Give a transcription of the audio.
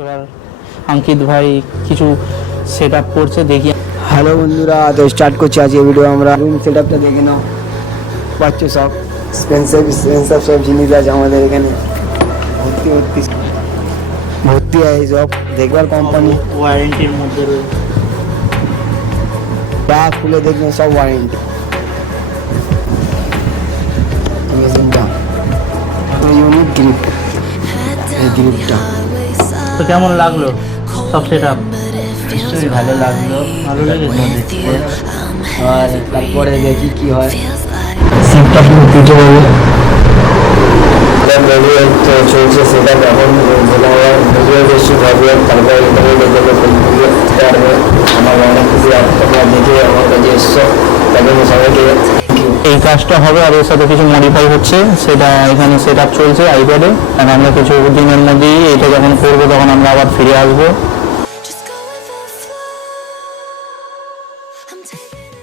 এবার অঙ্কিত ভাই কিছু সেট আপ করছে, দেখি। হ্যালো বন্ধুরা, তো স্টার্ট করছি আজকে ভিডিও। আমরা রুম সেট আপটা দেখে নাও, পাচ্ছ সব স্পেন্সার সব জিনিস আছে আমাদের এখানে ভর্তি ভর্তি ভর্তি আছে সব দেখবার কোম্পানি ওয়ারেন্টির মধ্যে রয়েছে। যা খুলে দেখবেন সব ওয়ারেন্টি। মেশিনটা ইউনিক গ্রিপ, এই গ্রিপটা তো কেমন লাগলো সব সেট আপ? নিশ্চয়ই ভালো লাগলো, ভালো লেগেছে। আর তারপরে দেখি কি হয়। সিটটা পুরো পিঠে হবে চলছে সেটা এখন ভিডিও বেশি ভাবে, তারপরে এটাকে দেখে আমার অনেক কিছু তোমরা দেখে আমার কাছে এসছো, তাদের সবাইকে এই কাজটা হবে আর এর সাথে কিছু মডিফাই হচ্ছে, সেটা এখানে সেট আপ চলছে আইপ্যাডে। আর আমরা কিছু দিনের মধ্যেই এটা যখন করবো তখন আমরা আবার ফিরে আসবো। Just go with the flow. I'm taking it.